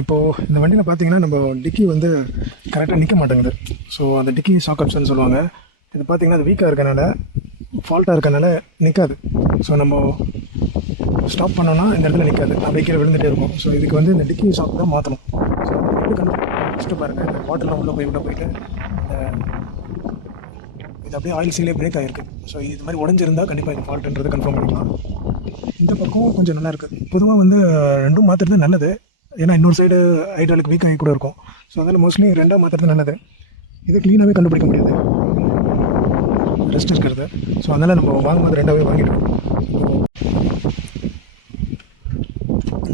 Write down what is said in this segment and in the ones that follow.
இப்போது இந்த வண்டியில் பார்த்தீங்கன்னா நம்ம டிக்கி வந்து கரெக்டாக நிற்க மாட்டேங்குது. ஸோ அந்த டிக்கி ஷாக் அப்ஷன் சொல்லுவாங்க. இது பார்த்தீங்கன்னா அது வீக்காக இருக்கனால, ஃபால்ட்டாக இருக்கனால நிற்காது. ஸோ நம்ம ஸ்டாப் பண்ணோன்னா இந்த இடத்துல நிற்காது, அப்படியே கீழே விழுந்துகிட்டே இருக்கும். ஸோ இதுக்கு வந்து இந்த டிக்கி ஷாக் தான் மாற்றணும். ஸோ எப்படி ஃபஸ்ட்டு பாருங்கள், இந்த வாட்டர்லாம் உள்ளே போயிட்டு இது அப்படியே ஆயில் சீலே பிரேக் ஆகிருக்கு. ஸோ இது மாதிரி உடஞ்சிருந்தால் கண்டிப்பாக இது ஃபால்ட்டுன்றது கன்ஃபார்ம் பண்ணிக்கலாம். இந்த பக்கம் கொஞ்சம் நல்லா இருக்குது. பொதுவாக வந்து ரெண்டும் மாற்றுறது நல்லது. ஏன்னா இன்னொரு சைடு ஹைட்ராலிக் வீக் ஆகி கூட இருக்கும். ஸோ அதனால் மோஸ்ட்லி ரெண்டாக மாற்றுறது நல்லது. இது க்ளீனாகவே கண்டுபிடிக்க முடியாது, ரெஸ்ட் இருக்கிறது. ஸோ அதனால் நம்ம வாங்கும்போது ரெண்டாவே வாங்கிடுவோம்.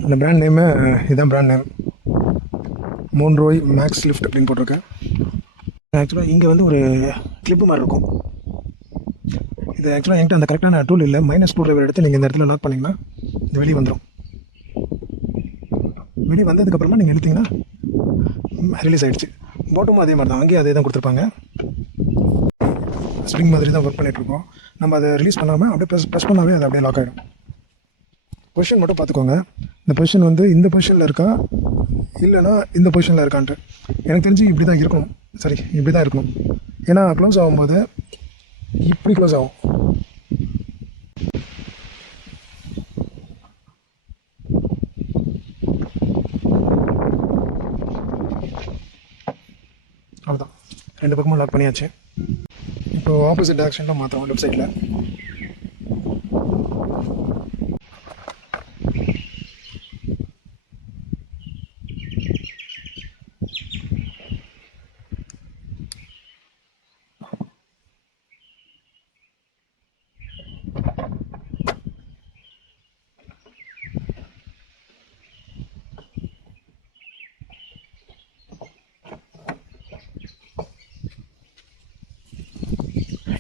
அந்த பிராண்ட் நேமு இதுதான் பிராண்ட் நேம், மோன்ரோய் மேக்ஸ் லிஃப்ட் அப்படின்னு போட்டிருக்கேன். ஆக்சுவலாக இங்கே வந்து ஒரு கிளிப்பு மாதிரி இருக்கும். இது ஆக்சுவலாக என்கிட்ட அந்த கரெக்டான டூல் இல்லை. மைனஸ் ஸ்க்ரூ டிரைவர் எடுத்து நீங்கள் இந்த இடத்துல லாக் பண்ணிங்கன்னா இது வெளியே வந்துடும். வெளியே வந்ததுக்கப்புறமா நீங்கள் இழுத்திங்கன்னா ரிலீஸ் ஆகிடுச்சு. பாட்டமும் அதே மாதிரி தான், அங்கேயும் அதே தான் கொடுத்துருப்பாங்க. ஸ்ப்ரிங் மாதிரி தான் ஒர்க் பண்ணிகிட்ருக்கோம். நம்ம அதை ரிலீஸ் பண்ணாமல் அப்படியே ப்ரெஸ் பண்ணாவே அது அப்படியே லாக் ஆகிடும். பொசிஷன் மட்டும் பார்த்துக்கோங்க. இந்த பொசிஷன் வந்து இந்த பொசிஷனில் இருக்கா இல்லைனா இந்த பொசிஷனில் இருக்கான்ட்டு. எனக்கு தெரிஞ்சு இப்படி தான் இருக்கணும். சரி, இப்படி தான் இருக்கணும். ஏன்னா க்ளோஸ் ஆகும்போது இப்படி க்ளோஸ் ஆகும். அவ்வளோதான், ரெண்டு பக்கமும் லாக் பண்ணியாச்சு. இப்போ ஆப்போசிட் டைரக்ஷனில் மாற்றுறோம், லெஃப்ட் சைடில்.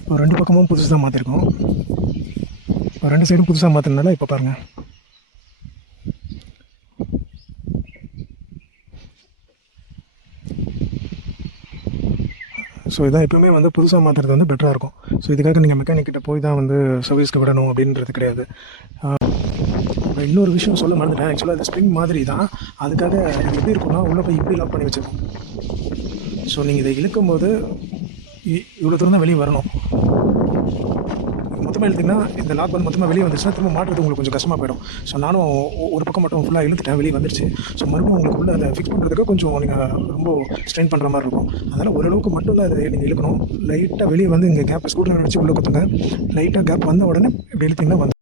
இப்போ ரெண்டு பக்கமும் புதுசு தான் மாற்றிருக்கோம். இப்போ ரெண்டு சைடும் புதுசாக மாற்றினால இப்போ பாருங்கள். ஸோ இதான் எப்பவுமே வந்து புதுசாக மாற்றுறது வந்து பெட்டராக இருக்கும். ஸோ இதுக்காக நீங்கள் மெக்கானிக்கிட்ட போய் தான் வந்து சர்வீஸ்க்கு விடணும் அப்படின்றது கிடையாது. இன்னொரு விஷயம் சொல்ல மறந்துட்டேன். ஆக்சுவலாக அது ஸ்ப்ரிங் மாதிரி தான். அதுக்காக இது எப்படி இருக்குன்னா உள்ளே போய் இப்படி லாக் பண்ணி வச்சுருக்கோம். ஸோ நீங்கள் இதை இழுக்கும் போது இவ்வளோ தூரம் தான் வெளியே வரணும். மொத்தமாக இழுத்திங்கன்னா இந்த லாக் வந்து மொத்தமாக வெளியே வந்துருச்சுன்னா திரும்ப மாட்டுறது உங்களுக்கு கொஞ்சம் கஷ்டமாக போயிடும். ஸோ நானும் ஒரு பக்கம் மட்டும் ஃபுல்லாக இழுத்துட்டேன், வெளியே வந்துருச்சு. ஸோ மறுபடியும் உங்களுக்கு உள்ள அதை ஃபிக்ஸ் பண்ணுறதுக்கு கொஞ்சம் நீங்கள் ரொம்ப ஸ்ட்ரெயின் பண்ணுற மாதிரி இருக்கும். அதனால் ஓரளவுக்கு மட்டும் தான் அதை நீங்கள் இழுக்கணும். லைட்டாக வெளியே வந்து இங்கே கேப் ஸ்க்ரூ டிரைவர் வச்சு உள்ளே குத்துங்க. லைட்டாக கேப் வந்த உடனே இப்படி இழுத்திங்கன்னா வந்து